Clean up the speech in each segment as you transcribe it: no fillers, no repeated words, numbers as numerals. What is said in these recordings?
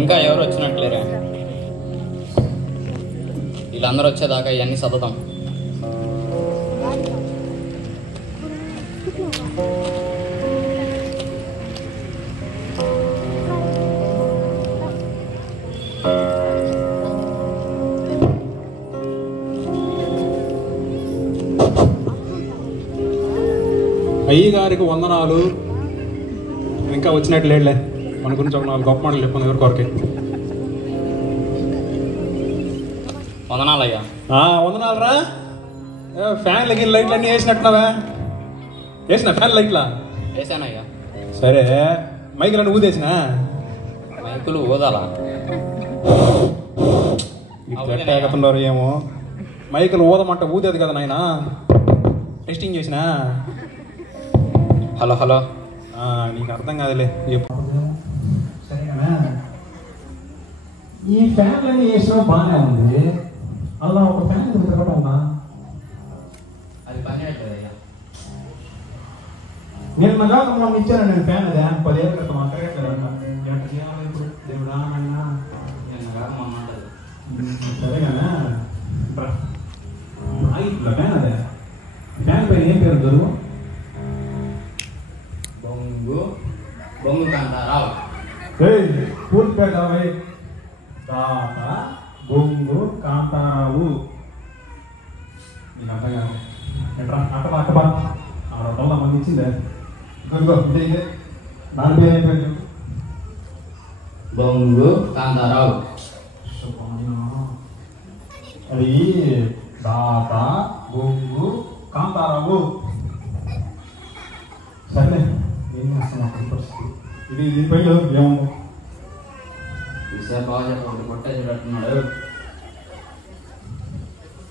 ఇంకా ఎవరు వచ్చినట్లేరే. వీళ్ళందరూ వచ్చేదాకా ఇవన్నీ చదువుతాం. అయ్యగారికి వందనాలు. ఇంకా వచ్చినట్టు లేడులే. మన గురించి ఒక 4 గొప్ప మాటలు చెప్పుకుంది ఎవరి కొరకే. వందనాలయ్యా. వందనాలు రా. ఫ్యాన్లకి లైట్లు అన్నీ వేసినట్టున్నావా? వేసిన ఫ్యాన్ లైట్లా? వేసానయ్యా. సరే, మైకులన్నీ ఊదేసినా? మైకులు ఊదాలా? ఎట్టేస్తున్నారు ఏమో. మైకులు ఊదమంట ఊదేది కదా నాయన. టెస్టింగ్ చేసినా? Hello hello. నీకు అర్థం కాదులే. సరేనా, ఈ ఫ్యాన్లన్నీ వేసినా బాగానే ఉంది. అలా ఒక ఫ్యాన్ కూడా ఉందా? అది పని చేయట్లేదయ్యా. నేను కాక మొన్న ఇచ్చాను నేను ఫ్యాన్. అదే 10 ఏళ్ళ క్రితం అక్కడెక్కడ దేవుడా అన్నా. సరేనా, ఫ్యాన్ అదే ఫ్యాన్ పైన ఏం పేరు చదువు? బొంగు కాంతారావు. పూర్తి పేరు తాత బొంగు కాంతారావు. నీకు అర్థం కాదు. అక్కడ 600 మంది ఇచ్చిందే. ఇదే నా పేరు ఏం పేరు? బొంగు కాంతారావు. అది తాత బొంగు కాంతారావు. సరే, ఏం చేస్తున్నా పరిస్థితి ఇది. దీనిపై ఏముంది? విశాఖ కొట్టేసినట్టున్నాడు.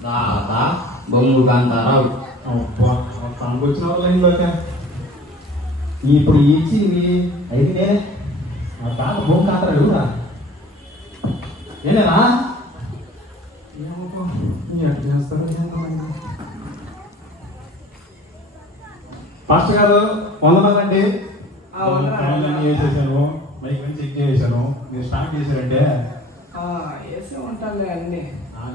తాత బొంగు కాంతారావు. తనకు వచ్చిన వాళ్ళు ఇంట్లోకే ఇప్పుడు ఇచ్చింది అయితే నేనే. మా తాత బొంగు కాంతారావు ఎవరా? నేనేనా? పాస్టర్ గారు వందనాలండి. వేసేసాను, మైక్ నుంచి చెక్ చేసాను. మీరు స్టార్ట్ చేశారంటే వేసే ఉంటానులే అన్ని.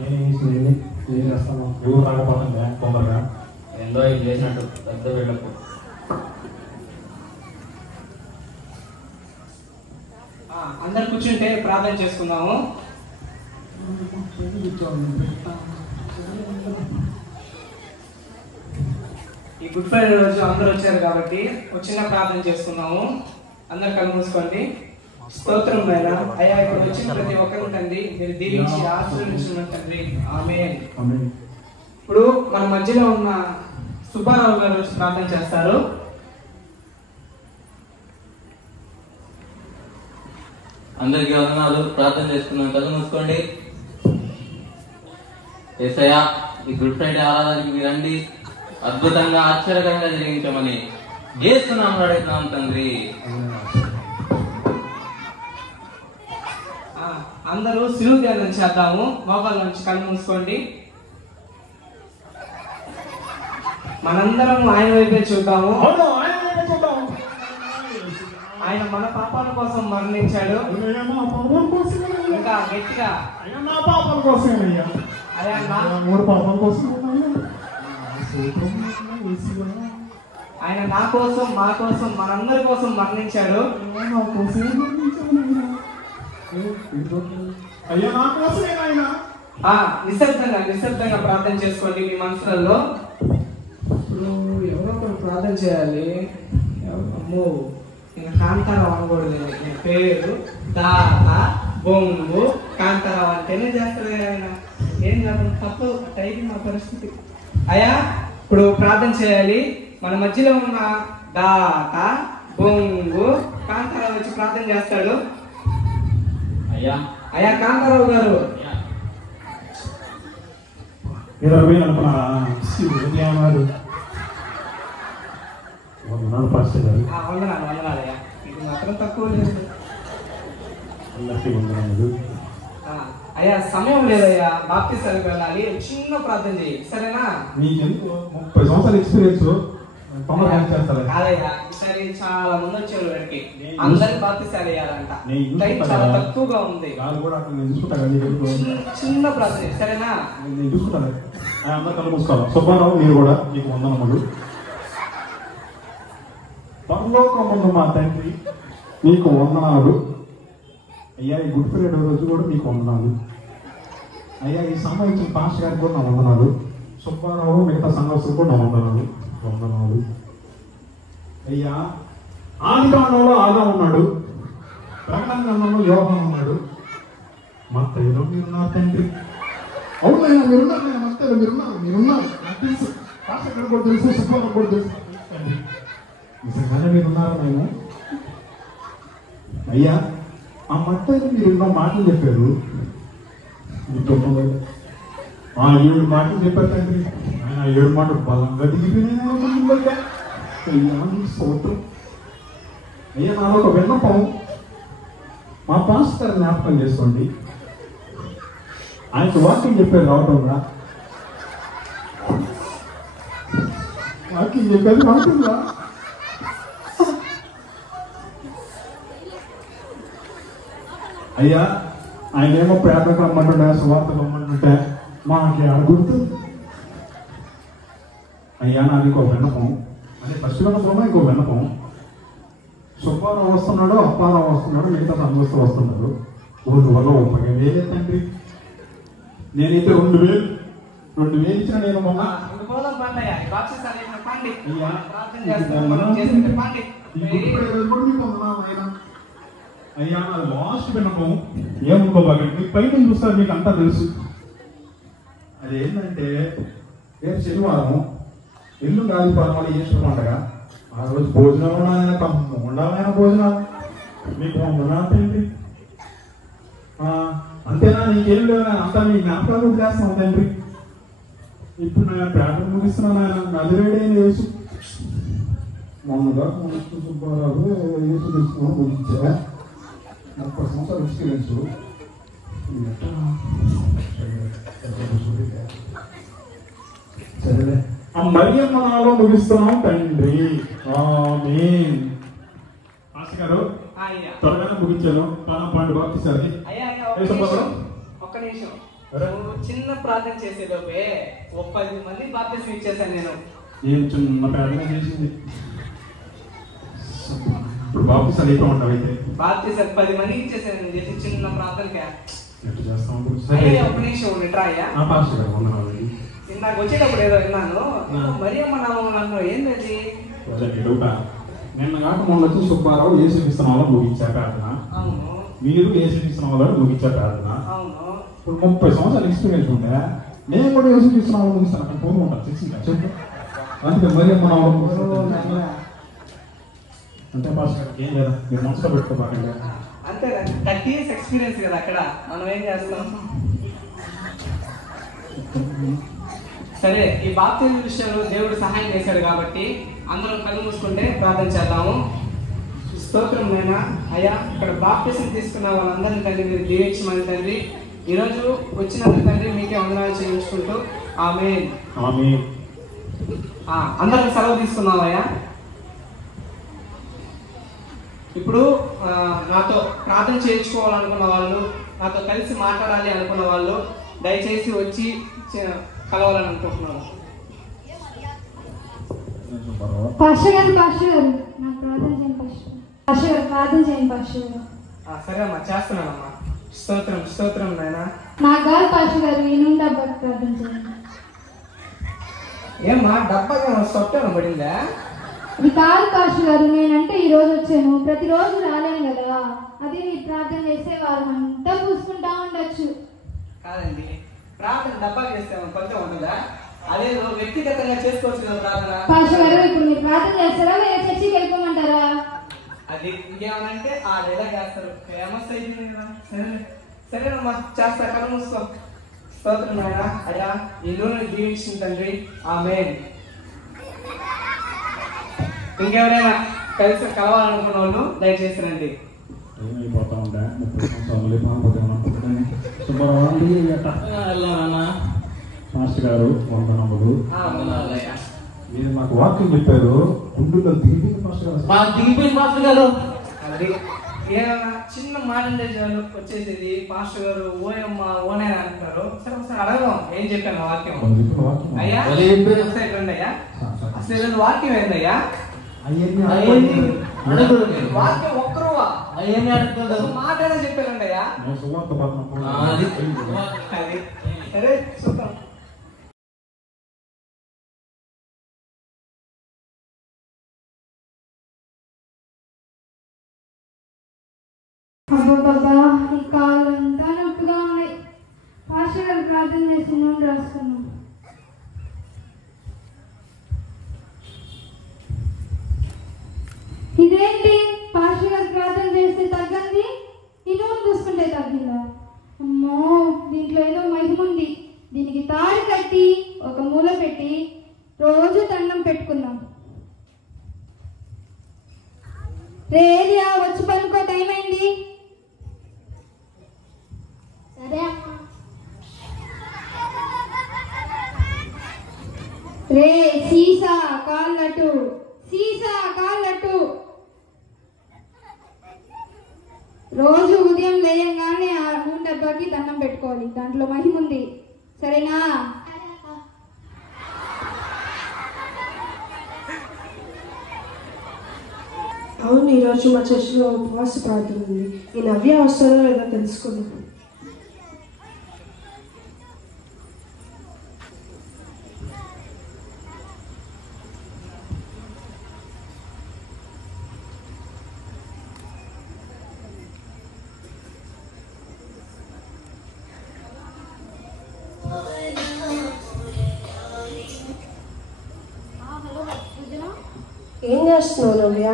నేనే వేసినండి. ఏం చేస్తాను, ఎవరు రాకపోతుండే తొందరగా. ఎంతో ఇది చేసినట్టు పెద్ద వీళ్ళకు. అందరు కూర్చుంటే ప్రార్థన చేసుకుందాము. ఈ గుడ్ ఫ్రైడే రోజు అందరూ వచ్చారు కాబట్టి ఒక చిన్న ప్రార్థన చేసుకుందాము. అందరు కళ్ళు మూసుకోండి. స్తోత్రం నాయనా. అయ్యా, ఇక్కడ వచ్చిన ప్రతి ఒక్కరు తండ్రి మీరు దీవించి ఆశీర్వదించిన తండ్రి. ఆమేన్. ఇప్పుడు మన మధ్యలో ఉన్న సుబ్బారావు గారు వచ్చి ప్రార్థన చేస్తారు. అందరికీ వందనాలు. ప్రార్థన చేసుకున్నాం. కళ్ళు మూసుకోండి. యేసయ్య, ఈ గుడ్ ఫ్రైడే ఆరాధనకి మీరు రండి. అద్భుతంగా ఆశ్చర్యకరంగా జరిగించమని యేసునామములో అడుగుతున్నాం తండ్రి. అందరూ శిలువ ధ్యానం చేద్దాము. మోకాళ్ళ నుంచి కళ్ళు మూసుకోండి. మనందరం ఆయన వైపే చూద్దాము. ఆయన మన పాపాల కోసం మరణించాడు. ఇంకా గట్టిగా నా పాపల కోసం, ఆయన నా కోసం మా కోసం మనందరి కోసం మరణించాడు. నిశ్శబ్దంగా ప్రార్థన చేసుకోండి మీ మనసులలో. ఎవరో ఒకరు ప్రార్థన చేయాలి. అమ్మో, నేను కాంతారావు అనకూడదు. నేను పేరు తాత బొంగు కాంతారావు అంటేనే చేస్తాడు ఆయన. ఏం కాదు, తప్పు టైపింగ్ మా పరిస్థితి. అయ్యా, ఇప్పుడు ప్రార్థన చేయాలి. మన మధ్యలో ఉన్న తాత బొంగు కాంతారావు వచ్చి ప్రార్థన చేస్తాడు. అయ్యా కాంతారావు గారు, అనుకున్నారా? పాస్టర్ గారు వందనాలయ్యా. ఇది మాత్రం తక్కువ లేదు. అయ్యా సమయం లేదయ్యా, బాప్తిసానికి వెళ్ళాలి. చిన్న ప్రార్థన చేయి, సరేనా? నీకెందుకు 30 సంవత్సరాల ఎక్స్పీరియన్స్, తొందరగా చేస్తారా? కాదయ్యా, ఈసారి చాలా మంది వచ్చారు వాడికి, అందరికి బాప్తిసాలు వేయాలంట. టైం చాలా తక్కువగా ఉంది. చిన్న ప్రార్థన సరేనా? నేను చూసుకుంటాను. అందరు కళ్ళు మూసుకోవాలి. సుబ్బారావు మీరు కూడా మీకు వందనములు. పరలోకమందు మా తండ్రి మీకు వందనాలు అయ్యా. ఈ గుడ్ ఫ్రైడే రోజు కూడా మీకు వందనాలు అయ్యా. ఈ సంబంధించిన పాస్టర్ గారికి కూడా నా వందనాలు. సుబ్బారావు మిగతా సంఘస్థులు కూడా నా వందనాలు అయ్యా. ఆది కాలంలో ఆదా ఉన్నాడు, ప్రకటన గ్రంథంలో యోహాను ఉన్నాడు, మత్తయిలో మీరున్నారు తండ్రి. అవునైనా మీరున్నారు, నేను మత్తయిలో మీరున్నారు. నాకు తెలుసు, పాస్టర్ గారు కూడా తెలుసు, సుబ్బారావు కూడా తెలుసు తండ్రి. నిజంగానే మీరున్నారు నేను అయ్యా. ఆ మత్తయిలో మీరు ఎన్నో మాటలు చెప్పారు, ఆ 7 మాటలు చెప్పారు తండ్రి. ఆయన 7 మాటలు బలంగా దిగిపోయినా స్తోత్రం అయ్యా. నాలో ఒక విన్నపం, మా పాస్టర్ జ్ఞాపకం చేసుకోండి. ఆయనకు వాక్యం చెప్పారు రావటంగా, వాక్యం చెప్పారు రావటంగా. అయ్యా ఆయన ఏమో ప్రార్థనకు రమ్మంటుంటే, సువార్తకు రమ్మంటుంటే మాకే అడుగుతూ అయ్యా. నాకు ఇంకో విన్నపం, అంటే ఫస్ట్ విన్నపం ఇంకో విన్నపం. సుబ్బారావు వస్తున్నాడు, అప్పారావు వస్తున్నాడు, మిగతా సంఘస్థులు వస్తున్నారు. 2,30,000 తండ్రి. నేనైతే 2,000 ఇచ్చిన. నేను మొన్న అయ్యా నాది లాస్ట్ విన్నపం. ఏమనుకోబాగండి, మీకు పైన చూస్తారు, మీకు అంతా తెలుసు. అదేంటంటే రేపు శనివారం, ఇల్లు రాజుపాలెం వాళ్ళు ఈస్టర్ పండగ. ఆ రోజు భోజనాలు ఉండాలైనా భోజనాలు మీకు ఏంటి అంతేనా? నీకేం లేదు, అంతా నీ జ్ఞాపకాలు వదిలేస్తున్నావు తండ్రి. ఇప్పుడు నేను ప్రార్థన ముగిస్తున్నాను. ఆయన నదివేడే యేసు మొన్నగా సుబ్బారావు యేసు తీసుకున్నాను ముగించా. 30 సంవత్సరాలు ఎక్స్పీరియన్స్. సరేలే, ఆ మరియమ్మ నాలో ముగిస్తున్నాం తండ్రి. ఆమేన్. పాస్టర్ గారు త్వరగానే ముగించాను. పాండు బాప్తిసారి. ఒక్క నిమిషం, చిన్న ప్రార్థన చేసేలోపే 10 మంది బాప్తిసం ఇచ్చేసాను నేను. ఏం చిన్న ప్రార్థన చేసింది? ఇప్పుడు బాప్తిసాలు అయిపోయి ఉంటావు. అయితే బాప్తిసం 10 మందికి ఇచ్చేసాను నేను చేసి చిన్న ప్రార్థనకే. ఎట్లా చేస్తాం? ఒక్క నిమిషం ట్రై. పాస్టర్ గారు వందనాలు. నాకు వచ్చేటప్పుడు ఏదో విన్నాను, మరియమ్మ నామం అన్నావు, ఏంటది? నిన్న కాక మొన్న వచ్చి సుబ్బారావు యేసుక్రీస్తు నామములో ముగించా ప్రార్థన. అవును. మీరు యేసుక్రీస్తు నామములో ముగించా ప్రార్థన. అవును. ఇప్పుడు 30 సంవత్సరాలు ఎక్స్పీరియన్స్ ఉండే, నేను కూడా యేసుక్రీస్తు నామములో ముగిస్తాను. అక్కడ ఫోన్ ఉంటాను తెలిసిందా? చెప్పు. అందుకే మరియమ్మ నామములో అంతే. పాస్టర్ గారికి ఏం లేదా, మీరు మనసులో పెట్టుకోబాకండి. అంతే, 30 years ఎక్స్పీరియన్స్ కదా అక్కడ. మనం ఏం చేస్తాం? సరే, ఈ బాప్తిజం విషయంలో దేవుడు సహాయం చేశాడు కాబట్టి అందరం కళ్ళు మూసుకుంటే ప్రార్థన చేద్దాము. స్తోత్రం నాయనా. అయ్యా, ఇక్కడ బాప్తిజం తీసుకున్న వాళ్ళందరినీ తండ్రి మీరు దీవించమని తండ్రి. ఈరోజు వచ్చినందుకు తండ్రి మీకే వందనాలు చేయించుకుంటూ ఆమేన్. అందరం సెలవు తీసుకున్నామయ్యా. ఇప్పుడు నాతో ప్రార్థన చేయించుకోవాలనుకున్న వాళ్ళు, నాతో కలిసి మాట్లాడాలి అనుకున్న వాళ్ళు దయచేసి వచ్చి కలవాలని అనుకుంటున్నాను. పాస్టర్ గారు నాకు ప్రార్థన చేయండి పాస్టర్ గారు. ప్రార్థన చేయండి పాస్టర్ గారు. సరే అమ్మా, చేస్తున్నానమ్మా. స్తోత్రం నాయనా. నాకు కాదు పాస్టర్ గారు, ఈ నుండి డబ్బాకి ప్రార్థన చేయండి. ఏమ్మా, డబ్బా సొట్టేమో పడిందా? ఇది కాదు పాస్టర్ గారు, నేనంటే ఈ రోజు వచ్చాను, ప్రతిరోజు రాలేను కదా. అదే మీరు ప్రార్థన చేసే వారు అంతా పూసుకుంటా ఉండొచ్చు. కాదండి, ప్రార్థన డబ్బా చేస్తే కొంచెం ఉండదా? అదే వ్యక్తిగతంగా చేసుకోవచ్చు కదా ప్రార్థన. పాస్టర్ గారు, ఇప్పుడు మీరు ప్రార్థన చేస్తారా లేదా చర్చికి వెళ్ళిపోమంటారా? అది ఇంకేమనంటే ఎలా చేస్తారు, ఫేమస్ అయిపోయింది కదా. సరేనమ్మా, చేస్తా. కళ్ళు మూసుకో. స్తోత్రం నాయనా. అయ్యా, ఈ నూనె దీవించిన తండ్రి. ఆమేన్. ఇంకెవరైనా కలిసి కలవాలనుకున్న వాళ్ళు దయచేసి రండి. అయిపోతా ఉంటా 30 సంవత్సరాలు సుబ్బారావు. మాస్టర్ గారు వందనములు. మీరు మాకు వాక్యం చెప్పారు గుండెల్లో దిగిపోయింది పాస్టర్ గారు. మా దిగిపోయింది పాస్టర్ గారు. అది ఏమన్నా చిన్న మాట వచ్చేసేది పాస్టర్ గారు ఓయమ్మ ఓనే అంటారు. సరే ఒకసారి అడగం ఏం చెప్పాను వాక్యం వాళ్ళు చెప్పిన వాక్యం అయ్యా వాళ్ళు ఏం పేరు? ఒకసారి రండి అయ్యా. అసలు వాక్యం ఏందయ్యా? అవన్నీ అడగడు మీరు. వాక్యం ఒక్కరువా అవన్నీ అడగదు. మాట్లాడే చెప్పారండి అయ్యా. నేను సువార్త పట్టినప్పుడు అది అది సరే చూద్దాం. అబ్బా ఈ కాళ్ళంతా నొప్పిగా ఉన్నాయి. పాస్టర్ గారు ప్రార్థన చేసి నూనె రాసుకున్నాం. ఇదేంటి పాస్టర్ గారు ప్రార్థన చేస్తే తగ్గంది, ఈ నూనె చూసుకుంటే తగ్గిందా? అమ్మో దీంట్లో ఏదో మహిమ ఉంది. దీనికి తాడు కట్టి ఒక మూల పెట్టి రోజు దండం పెట్టుకుందాం. రేలియా వచ్చి పనుకో, టైం అయింది. సరే అమ్మా. రే సీసా కాళ్ళటు, సీసా కాళ్ళటు. రోజు ఉదయం లేయంగానే ఆ నూనె డబ్బాకి దండం పెట్టుకోవాలి, దాంట్లో మహిమ ఉంది. సరేనా? అవును, ఈరోజు మా చర్చిలో ఉపవాస ప్రార్థన ఉంది. ఈ నవ్య వస్తుందో లేదో తెలుసుకుందాం. ఏం చేస్తున్నావు నవ్య?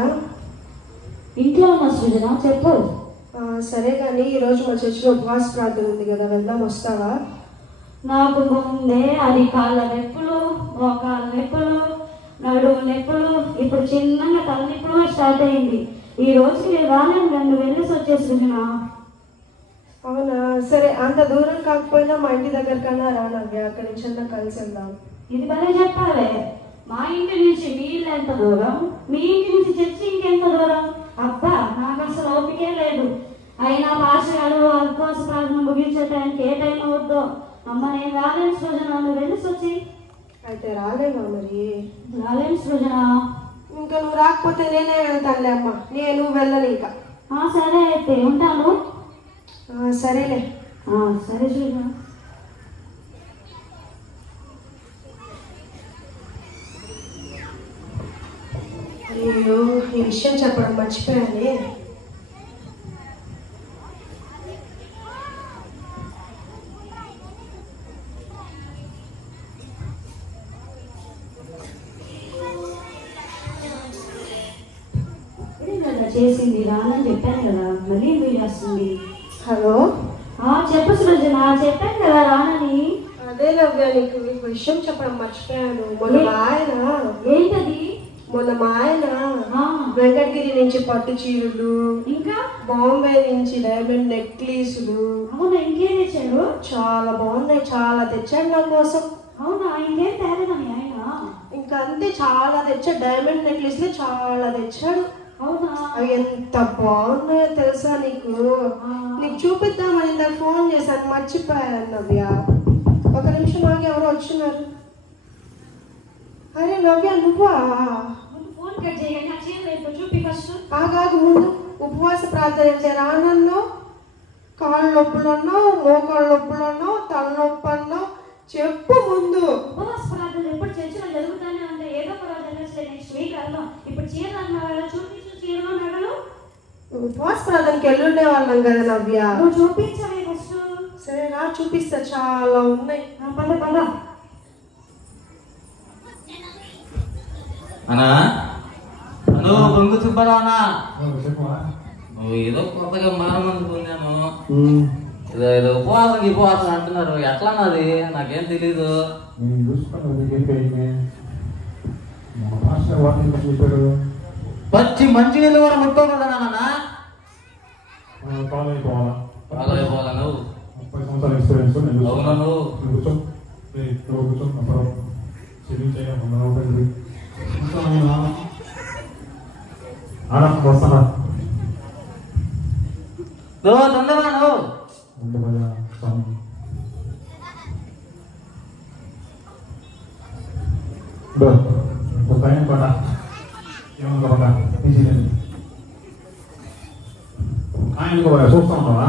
ఇంట్లో ఉన్న సృజన చెప్పు. సరే కానీ ఈరోజు మా చర్చిలో ఉపవాస ప్రార్థన ఉంది కదా, వెళ్దాం, వస్తావా? నాకు ముందే అది కాళ్ళ నొప్పులు, మోకాళ్ళ నొప్పులు, నడుము నొప్పులు, ఇప్పుడు చిన్నగా తలనొప్పులు స్టార్ట్ అయింది. ఈ రోజుకి నేను రాలేను, నన్ను వెళ్ళేసి వచ్చే సృజన. అవునా, సరే, అంత దూరం కాకపోయినా మా ఇంటి దగ్గర కన్నా రా నవ్య, అక్కడి నుంచి అన్నా కలిసి వెళ్దాం. ఇది భలే చెప్పాలే. మా ఇంటి నుంచి మీ ఇల్లు ఎంత దూరం, మీ ఇంటి నుంచి చర్చి ఇంకెంత దూరం. అబ్బా నాకు అసలు ఓపికే లేదు. అయినా పాస్టర్ ఉపవాస ప్రార్థన ముగించే టైంకి ఏ టైం అవుద్దో. అమ్మ నేను రాలేను సృజన, నువ్వు వెళ్ళేసి వచ్చి. అయితే రాలేవా మరి? రాలేను సృజన. ఇంకా నువ్వు రాకపోతే నేనే వెళ్తానులే అమ్మ, నేను వెళ్ళను ఇంకా. సరే అయితే ఉంటాను. సరేలే. సరే సృజన. అయ్యో, ఈ విషయం చెప్పడం మర్చిపోయానే. చేసింది రానని చెప్పాను కదా, మళ్ళీ ఎందుకు చేస్తుంది? హలో, చెప్పు సృజన, చెప్పాను కదా రానని. అదే నవ్య, నీకు విషయం చెప్పడం మర్చిపోయాను. మొన్న మా ఆయన ఏంటది? మొన్న మా ఆయన వెంకటగిరి నుంచి పట్టు చీరలు, ఇంకా బాంబే నుంచి డైమండ్ నెక్లెస్లు. అవునా, ఇంకేం తెచ్చాడు? చాలా బాగున్నాయి, చాలా తెచ్చాడు నా కోసం. అవునా, ఇంకేం తేలేదని ఆయన? ఇంకా అంతే, చాలా తెచ్చాడు. డైమండ్ నెక్లెస్లు చాలా తెచ్చాడు. అవునా, అవి ఎంత బాగున్నాయో తెలుసా నీకు? నీకు చూపిద్దామని ఇంత ఫోన్ చేశాను, మర్చిపోయాను నవ్య. ఒక నిమిషం ఆగి, ఎవరో వచ్చినారు. అరే నవ్య, నువ్వా? ఫోన్ కట్ చేయండి, నా చీర రేపు చూపి ఫస్ట్. ఆగాగు, ముందు ఉపవాస ప్రార్థన రానన్నో, కాళ్ళ నొప్పులు అన్నావు, మోకాళ్ళ నొప్పులు అన్నావు, తలనొప్పి అన్నావు, చెప్పు ముందు. ఉపవాస ప్రార్థనలు ఎప్పుడు చర్చలో జరుగుతూనే ఉంటాయి. ఏదో ఒక రోజు నెక్స్ట్ వీక్ అన్నా. ఇప్పుడు చీర అన్న వాళ్ళ చూపించు, చీరలో నగలు. ఉపవాస ప్రార్థనకి వెళ్ళుండే వాళ్ళం కదా నవ్య. నువ్వు చూపించవే ఫస్ట్. సరే రా, చూపిస్తా, చాలా ఉన్నాయి. పద పద. అన్నా నువ్వు బొంగు సుబ్బారావునా, చెప్పవా? నువ్వు ఏదో కొత్తగా మారమంది పొందాను. ఏదో ఉపవాసం అంటున్నారు, ఎట్లా నాది నాకేం తెలీదు. నేను చూసుకున్నాను, నీకేంటి మన పాస్టర్ వాక్యం చెప్పాడు. పచ్చి మంచి నీళ్ళు కూడా ముట్టుకోకూడదా నాన్న? ఫాలో అయిపోవాలా? ఫాలో అయిపోవాలా నువ్వు? 30 సంవత్సరాల ఎక్స్పీరియన్స్. అవునా నువ్వు? కూర్చో, కూర్చో, అప్పుడు చెల్లించాయి. తొందరగా ఉండు భయ్యా, స్వామి. ఇదో, ఒక పైన పడ ఏమన్నా పడ తీసేయండి. ఆయనకు చూస్తా ఉంటావా?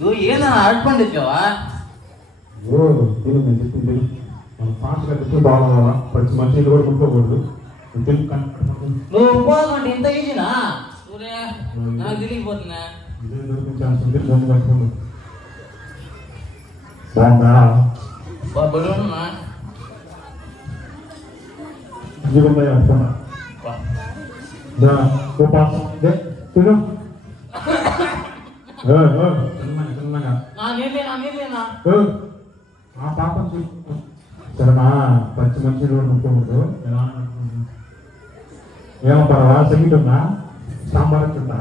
నువ్వు ఏదైనా అడ్డుపండి ఇచ్చావా? ఓ తెలుగు నేను చెప్పింది తెలుగు. మనం ఫాస్ట్గా తెచ్చి బాగుండాలా, ప్రతి మనిషి కూడా ముట్టుకోకూడదు. తెలుగు కనెక్ట్ నువ్వు ఉపవాసం అంటే ఇంత ఈజీనా? సూర్య నాకు తిరిగిపోతున్నా. ఇదే దొరికిన ఛాన్స్ ఉంది, బొమ్మ కట్టుకోండి. బాగుందా? బలున్నా ఇదిగోండి అనుకున్నా. ఉపాసం తిను. చిన్నగా నాకేనా ఆ పాపం సరేనా, పచ్చి మంచి ముట్టుకోకూడదు. ఎలా ఏమో పర్వా, సంగీతం ఉందా, సాంబార్ ఉందా?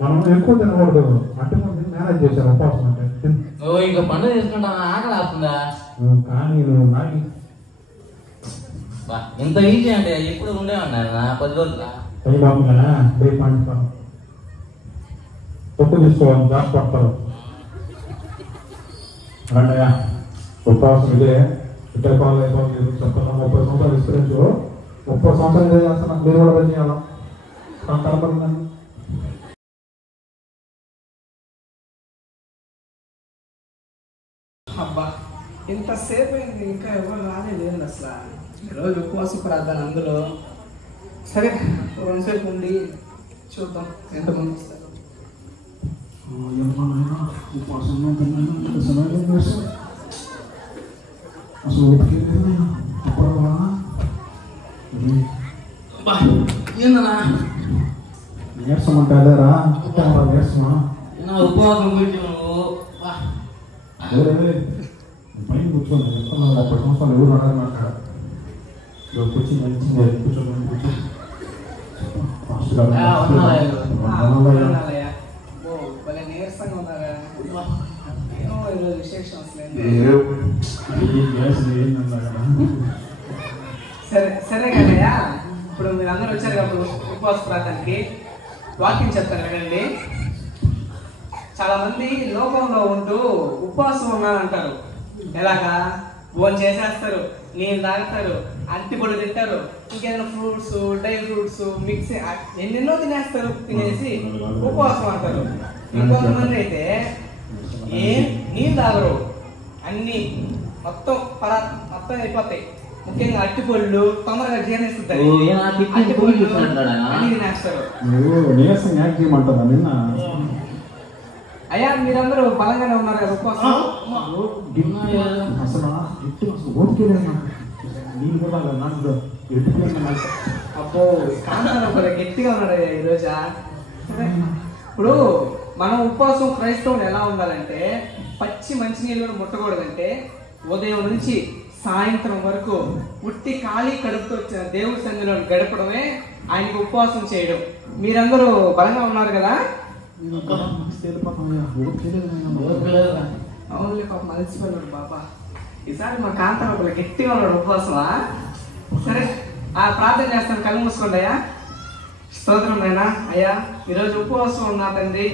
మనం ఎక్కువ తినకూడదు. అంటే ముందు మేనేజ్ చేశారు ఉపాసం అంటే. నువ్వు ఇంకా పండుగ చేసుకుంటా ఆకలి వస్తుందా? కానీ నువ్వు నాకు ఇంత ఈజీ అంటే ఎప్పుడు ఉండేవన్నారు 10 రోజుల పని బాగుందా? రేపు పండుతాను తప్పు తీసుకోవాలి, జాబ్ పడతారు. రండయ్యా, ఉపవాసం ఇదే ఇతర కాళ్ళు అయిపోతుంది. చెప్తున్నా 30 సంవత్సరాలు ఎక్స్పీరియన్స్. 30 సంవత్సరాలు ఇదే చేస్తాను. మీరు కూడా పని చేయాలా? కనపడుతుందండి. అబ్బా ఇంతసేపు అయింది, ఇంకా ఎవరు రాలేదు అసలు. ఈరోజు ఉపవాస ప్రార్థన అందులో. సరే రెండుసేపు ఉండి చూద్దాం ఎంతమంది వస్తారు. నీరసం అంటారా? నీరసమా? ఉపవాసం గురించి నువ్వు పైన కూర్చోండి. 30 సంవత్సరాలు ఎవరు నడవాలి మాట్లాడ కూర్చొని మంచి కూర్చోండి. నీరసంగా ఉన్నారా? ఏమో ఈరోజు విశేషం అసలు. సరే కదయ్యా, ఇప్పుడు మీరు అందరూ వచ్చారు కాబట్టి ఉపవాస ప్రార్థనకి వాక్యం చెప్తాను వినండి. చాలా మంది లోకంలో ఉంటూ ఉపవాసం ఉన్నారంటారు. ఎలాగా? భోజనం చేసేస్తారు, నీళ్ళు తాగుతారు, అరటిపళ్ళు తింటారు, ఇంకేదైనా ఫ్రూట్స్, డ్రై ఫ్రూట్స్ మిక్స్ ఎన్నెన్నో తినేస్తారు. తినేసి ఉపవాసం అంటారు. ఇంకొంతమంది అయితే నీళ్ళు తాగరు, అన్ని మొత్తం అయిపోతాయి. ముఖ్యంగా అరటిపళ్ళు తొందరగా జీర్ణిస్తుంటాయి, అరటిపళ్ళు అన్ని తినేస్తారు. నీరసం యాక్ట్ చేయమంటారా? నిన్న అయ్యా మీరందరూ బలంగానే ఉన్నారు కదా ఉపవాసం? అసలు ఓపికలేదు. నీళ్ళు కూడా నాకు అబ్బో కాంతారావు కూడా గట్టిగా ఉన్నాడు ఈ రోజా. ఇప్పుడు మనం ఉపవాసం క్రైస్తవులు ఎలా ఉండాలంటే, పచ్చి మంచినీళ్ళు కూడా ముట్టకూడదంటే, ఉదయం నుంచి సాయంత్రం వరకు ఉట్టి ఖాళీ కడుపుతో వచ్చిన దేవుడి సన్నిధిలో గడపడమే ఆయనకి ఉపవాసం చేయడం. మీరందరూ బలంగా ఉన్నారు కదా? అవునులే పాప మలిసిపోయినాడు బాబా. ఈసారి మా కాంతారావు గట్టిగా ఉన్నాడు ఉపవాసమా. సరే ప్రార్థన చేస్తాను, కళ్ళు మూసుకోండి అయ్యా. స్తోత్రం అయినా అయ్యా, ఈరోజు ఉపవాసం ఉన్నా తండ్రి,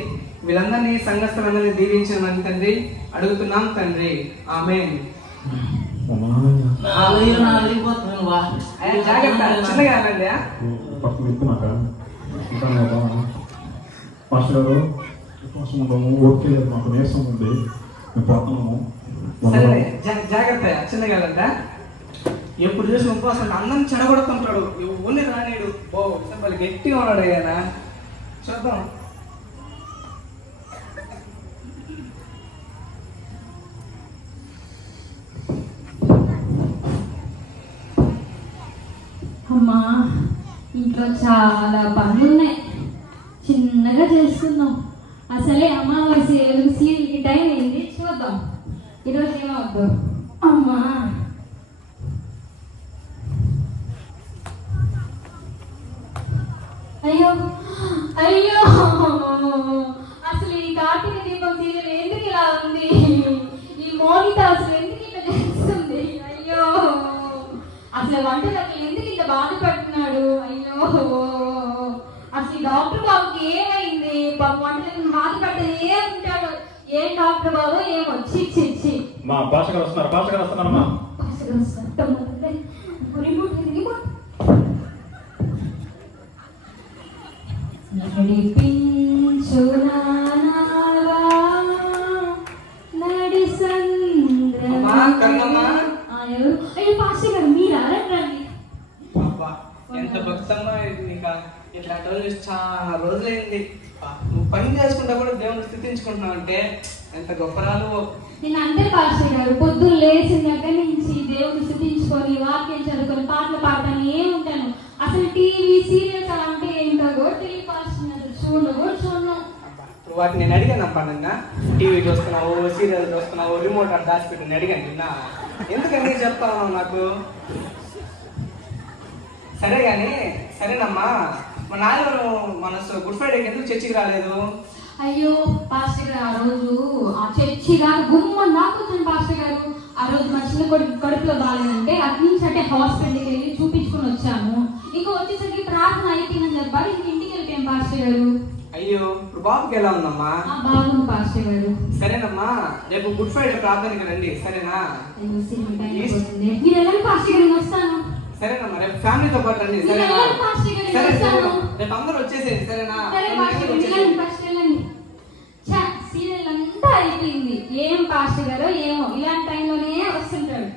వీళ్ళందరినీ సంఘస్థలందరినీ దీవించమని తండ్రి అడుగుతున్నాం తండ్రి. ఆమేన్. జాగ్రత్త, చిన్నగా వెళ్ళండి. మాస్టర్ గారు ఉపవాసం ఉండము, ఓపిక లేదు, మాకు నీరసం ఉంది, మేము పోతున్నాము. సరే జాగ్రత్త, చిన్నగా వెళ్ళండి. ఎప్పుడు చూసి ఉపవాసం అన్నం చెడగొడుతుంటాడు, ఎవరిని రానేడు. వాళ్ళు గట్టిగా ఉన్నాడు ఆయన. చూద్దాం. అమ్మా, ఇంట్లో చాలా పనులు ఉన్నాయి, చిన్నగా చేసుకుందాం. అసలే అమావాస్య సీరియల్కి టైం అయింది, చూద్దాం ఈరోజు ఏమవుద్దు. అమ్మా అయ్యో అయ్యో, అసలు ఈ కార్తీక దీపం సీరియల్ ఎందుకు ఇలా ఉంది? ఈ మోనిత అసలు ఎందుకు ఇట్లా చేస్తుంది? అయ్యో, అసలు వంటలకి ఎందుకు ఇంత బాధపడుతున్నాడు? అయ్యో, అసలు డాక్టర్ బాబుకి ఏమైంది? పాపం అంటే బాధపడ్డదే ఉంటాడు. ఏం డాక్టర్ బాబు ఏమో చి మా భాష గారు వస్తున్నారమ్మా. ఎంత భక్తమ్మా నీకు ఇట్లాంటి రోజులు చాలా రోజులైంది. నువ్వు పని చేసుకుంటా కూడా దేవుని స్థితించుకుంటున్నావు అంటే ఎంత గొప్పరాలు. నేను అంటే పాస్టర్ గారు పొద్దున్న లేచిన దగ్గర నుంచి దేవుని స్థితించుకొని వాక్యం చదువుకొని పాటలు పాడతానే ఉంటాను. అసలు టీవీ సీరియల్స్ అలా అంటే ఏంటో కూడా తెలియదు పాస్టర్. చూడను. వాటిని నేను అడిగాను అప్ప నిన్న. టీవీ చూస్తున్నావు, సీరియల్ చూస్తున్నావు, రిమోట్ అటు దాచిపెట్టి అడిగాను నిన్న. ఎందుకని చెప్తా ఉన్నావు నాకు? సరే కానీ సరేనమ్మా, మా నాన్నగారు మన గుడ్ ఫ్రైడేకి ఎందుకు చర్చికి రాలేదు? అయ్యో పాస్టర్ గారు, ఆ రోజు ఆ చర్చి గారు గుమ్మ నాకు వచ్చిన పాస్టర్ గారు. ఆ రోజు మా చిన్న కడుపులో బాగాలంటే అటు నుంచి అంటే హాస్పిటల్కి వెళ్ళి చూపించుకొని వచ్చాము. ఇంకా వచ్చేసరికి ప్రార్థన అయిపోయిందని చెప్పారు. ఇంక ఇంటికి వెళ్ళిపోయాం పాస్టర్ గారు. అయ్యో, ఇప్పుడు బాబుకి ఎలా ఉందమ్మా? బాగుంది పాస్టర్ గారు. సరేనమ్మా, రేపు గుడ్ ఫ్రైడే ప్రార్థనకి రండి, సరేనా? మీరు వెళ్ళండి పాస్టర్ గారు, వస్తాను. సరేనమ్మా, రేపు ఫ్యామిలీతో పాటు రండి, సరేనా? సరే, రేపు అందరూ వచ్చేసేయండి, సరేనా? సీరియల్ అంతా అయిపోయింది. ఏం పాస్టర్ గారు ఏమో ఇలాంటి టైంలోనే వస్తుంటాడు.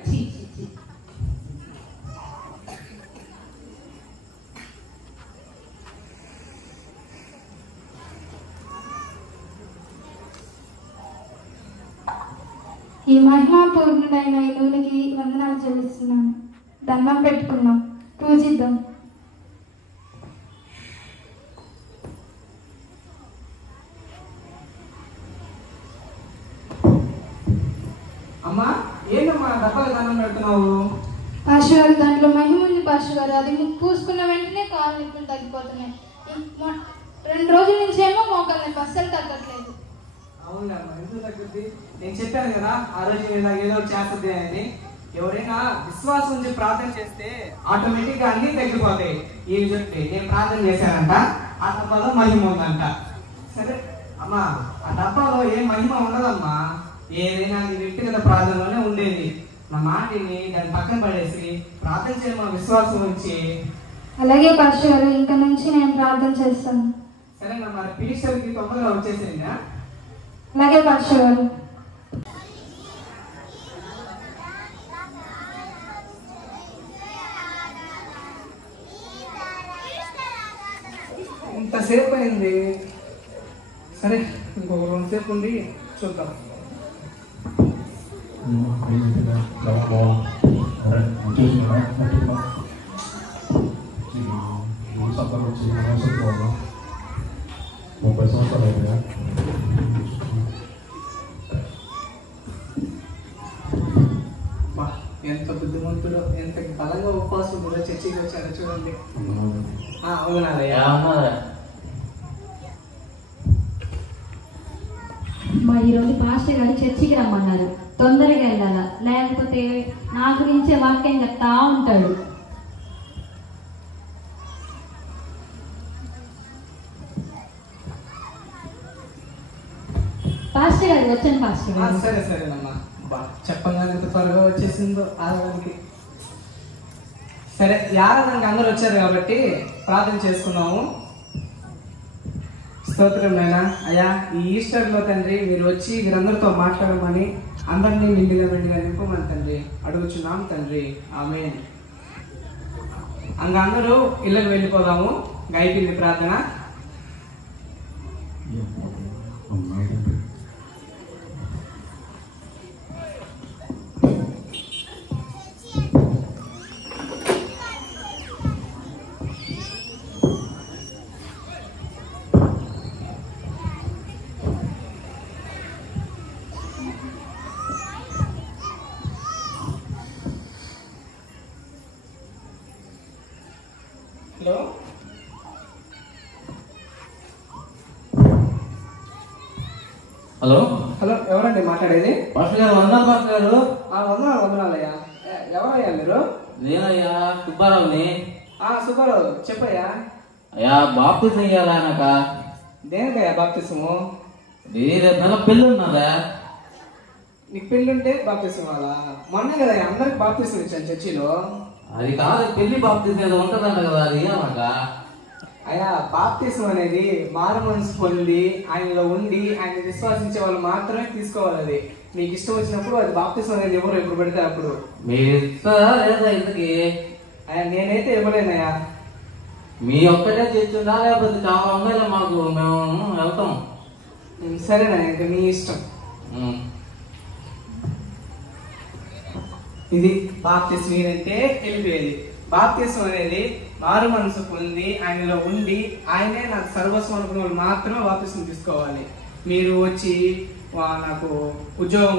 ఈ మహిమాపూర్ణుడైన ఈ నూనెకి వందనాలు చెల్లిస్తున్నాను. దండం పెట్టుకున్నాం, పూజిద్దాం. అమ్మా, ఏంటమ్మా డబ్బాలు దండం పెడుతున్నావు? పాస్టర్ గారు, దాంట్లో మహిమ ఉంది పాస్టర్ గారు. అది పూసుకున్న వెంటనే కాళ్ళు నొప్పులు తగ్గిపోతున్నాయి. 2 రోజుల నుంచి ఏమో మోకాలు నొప్పి అస్సలు తగ్గట్లేదు. అవునమ్మా, ఎందుకు తగ్గుద్ది? నేను చెప్పాను కదా ఆ రోజు నేను ఏదో చేస్తుంది అని. ఎవరైనా విశ్వాసం ఉంచి ప్రార్థన చేస్తే ఆటోమేటిక్ గా అన్ని తగ్గిపోతాయి. ఏమి చెప్పి నేను ప్రార్థన చేశానంట, ఆ డబ్బాలో మహిమ ఉందంట. సరే అమ్మా, ఆ డబ్బాలో ఏం మహిమ ఉండదమ్మా. ఏదైనా నీ వ్యక్తిగత ప్రార్థనలోనే ఉండేది. నా మాటిని దాన్ని పక్కన పడేసి ప్రార్థన చేయమా, విశ్వాసం ఉంచి. అలాగే పాస్టర్ గారు, ఇంకా నుంచి నేను ప్రార్థన చేస్తాను. సరేనమ్మా, పిలిచేసరికి తొందరగా వచ్చేసిందా? అలాగే పాస్టర్ గారు. ఇంతసేపు అయింది. సరే, ఇంకొక 2 సేపు ఉండి చూద్దాం. ఎంత బుద్ధిమంతుడు, ఎంత బలంగా ఉపవాసం కూడా చర్చికి వచ్చారో చూడండి. అవునాలయ్యా. ఈరోజు పాస్టర్ గారు చర్చికి రమ్మన్నారు. తొందరగా వెళ్ళాలా, లేకపోతే నా గురించే వాక్యం చెప్తా ఉంటాడు. పాస్టర్ గారు వచ్చాను పాస్టర్ గారు. సరేనమ్మా, చెప్పగానే ఎంత త్వరగా వచ్చేసిందో ఆరాధనకి. సరే, ఈ ఆరాధనకి అందరూ వచ్చారు కాబట్టి ప్రార్థన చేసుకున్నాము. స్తోత్రం నాయనా. అయ్యా, ఈ ఈస్టర్లో తండ్రి మీరు వచ్చి వీరందరితో మాట్లాడమని, అందరినీ నిండుగా నింపమని తండ్రి అడుగుచున్నాం తండ్రి. ఆమేన్. అందరూ ఇళ్ళకి వెళ్ళిపోదాము. అయిపోయింది ప్రార్థన. హలో హలో హలో, ఎవరండి మాట్లాడేది? పాస్టర్ గారు వందనాలు. పాస్టర్ గారు వందనాలయ్యా. ఎవరయ్యా మీరు? నేనయ్యా సుబ్బారావుని. సుబ్బారావు, చెప్పయ్యా. అయ్యా, బాప్తిజం ఇయ్యాలనక దేనికయ్యా బాప్తిసము? వేరే నెల పెళ్ళి ఉన్నదా? నీకు పెళ్ళి ఉంటే బాప్తిసం అలా? మొన్నే కదా అందరికి బాప్తిసం ఇచ్చాను చర్చిలో. అది కాదు, పెళ్లి బాప్తిసం ఏదో ఉంటదంట కదా, అది ఏమగా? అయ్యా బాప్తిసం అనేది మారు మనసు పొంది ఆయనలో ఉండి ఆయన విశ్వాసించే వాళ్ళు మాత్రమే తీసుకోవాలి. అది నీకు ఇష్టం వచ్చినప్పుడు అది బాప్తిసం అనేది ఎవరు ఎప్పుడు పెడితే అప్పుడు. మీరు ఇస్తారా లేదా ఇంతకి? అయ్యా నేనైతే ఇవ్వలేనయ్యా. మీ ఒక్కటే తెచ్చుందా లేకపోతే చాలా ఉన్నాయిలే మాకు, మేము వెళ్తాం. సరేనా, ఇంకా మీ ఇష్టం. ఇది బాప్తిసం అంటే వెళ్ళిపోయేది. బాప్తిసం అనేది మారు మనసు పొంది ఆయనలో ఉండి ఆయనే నాకు సర్వస్వం అనుకున్న వాళ్ళు మాత్రమే బాప్తిసం తీసుకోవాలి. మీరు వచ్చి నాకు ఉద్యోగం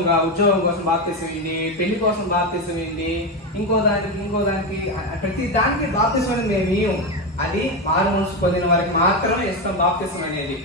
కోసం బాప్తిసం ఇవ్వండి, పెళ్లి కోసం బాప్తిసం ఇవ్వండి, ఇంకో దానికి ప్రతి దానికి బాప్తిసం అనేది మేము ఇవ్వం. అది మారు మనసు పొందిన వారికి మాత్రమే ఇస్తాం బాప్తిసం అనేది.